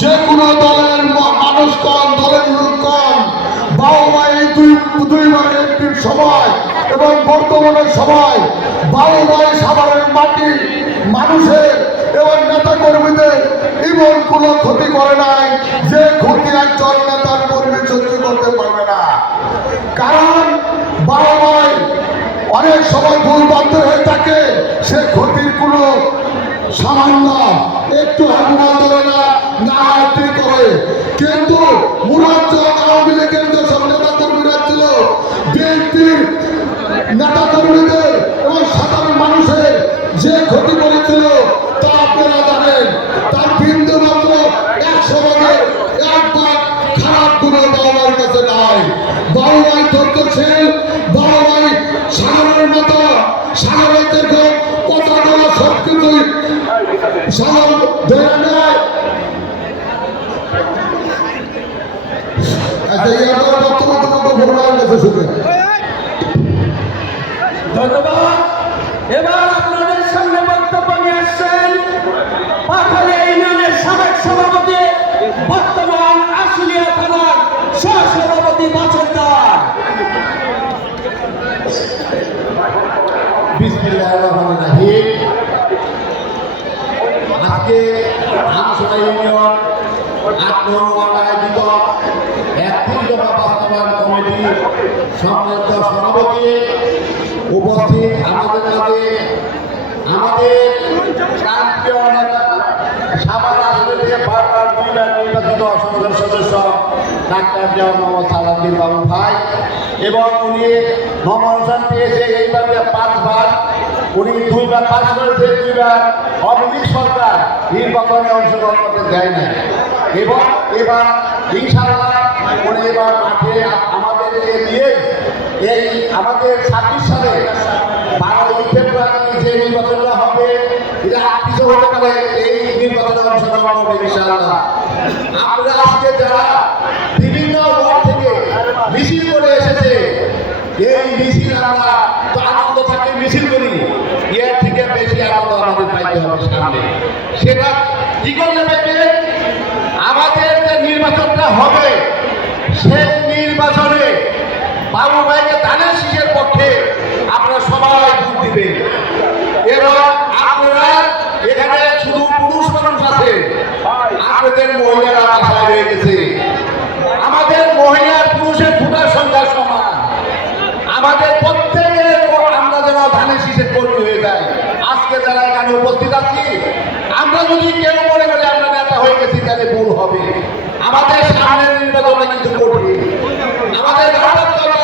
যে কোনো দলের মানুষগণ, দলের লোকগণ বাউবাই দুইবার এমপির সময় এবং বর্তমানের সময় বাউবাই সাভারের মাটি মানুষের এবং নেতা কর্মীদের এমন কোনো ক্ষতি করে নাই যে ক্ষতি একজন নেতার কর্মী সহ্য করতে পারবে না। কারণ বাউবাই অনেক সময় ভুল বাধ্য হয়ে থাকে, সে ক্ষতির কোনো সামান্য একটু হামলা ধরে না হাতি করে। কিন্তু মুরাজ্জক আওয়ামী লীগের যেসব নেতা কর্মীরা ছিল, বিএনপির নেতা কর্মীদের এবং সাধারণ মানুষের যে ক্ষতি করেছিল তা আপনারা জানেন। তার বিন্দু মাত্র 100 ভাগের 1 ভাগ খারাপ কোনো বাউবাইয়ের কাছে নাই। বাউবাই ধৈর্যশীল, বাউবাই সাগরের মতো, সাগরের দেখো কথা বলা সবকিছুই সাগর ধরে নেয়। ধন্যবাদ। এবার আপনাদের সামনে বক্তব্য নিয়ে আসছেন পাখালী ইউনিয়নের সাবেক সভাপতি, বর্তমান আশুলিয়া থানার সহসভাপতি বাছরদার। বিসমিল্লাহির রহমানির রহিম। আজকে আমসরা ইউনিয়ন 8 নং ওয়ার্ড আয়োজিত 31 দফা বাস্তবায়ন কমিটির সম্মানিত সভাপতি উপস্থিত আমাদের মাঝে আমাদের প্রান্তীয় নেতা সাভার আসলে থেকে বারবার 2বার নির্বাচিত সংসদ সদস্য ডাক্তার জিয়াউর মোহাম্মদ সালাউদ্দিন বাবু ভাই, এবং উনি নমিনেশন পেয়েছে এইভাবে 5 বার। উনি 2বার পাস করেছে, 2বার আওয়ামী সরকার নির্বাচনে অংশগ্রহণ করতে দেয় না। এবং এবার ইনশাআল্লাহ উনি এবার মাঠে আমাদেরকে নিয়ে এই আমাদের 26 সালে 12 ফেব্রুয়ারি যে নির্বাচনটা হবে, এটা কিছু হতে পারে, এই নির্বাচনে অংশগ্রহণ হবে ইনশাআল্লাহ। আমরা আজকে যারা বিভিন্ন ওয়ার্ড থেকে মিছিল করে এসেছে, এই মিছিল আমরা তো আনন্দ থাকে মিছিল করি, এর থেকে বেশি আনন্দ আমাদের পাইতে হবে সামনে। সেটা কি করলে পাইবে? আমাদের যে নির্বাচনটা হবে সেই নির্বাচনে বাবু ভাইকে ধানের শীষের পক্ষে আপনারা সবাই ভোট দিবেন। এবং আপনারা এখানে শুধু পুরুষ মানুষ আছে, আপনাদের মহিলারা বাসায় রয়ে গেছে। আমাদের মহিলা পুরুষের ভোটার সংখ্যা সমান। আমাদের প্রত্যেকের আমরা যেন ধানের শীষের কর্মী হয়ে যায়। আজকে যারা এখানে উপস্থিত আছি, আমরা যদি কেউ মনে করি আমরা নেতা হয়ে গেছি, তাহলে ভুল হবে। আমাদের সামনের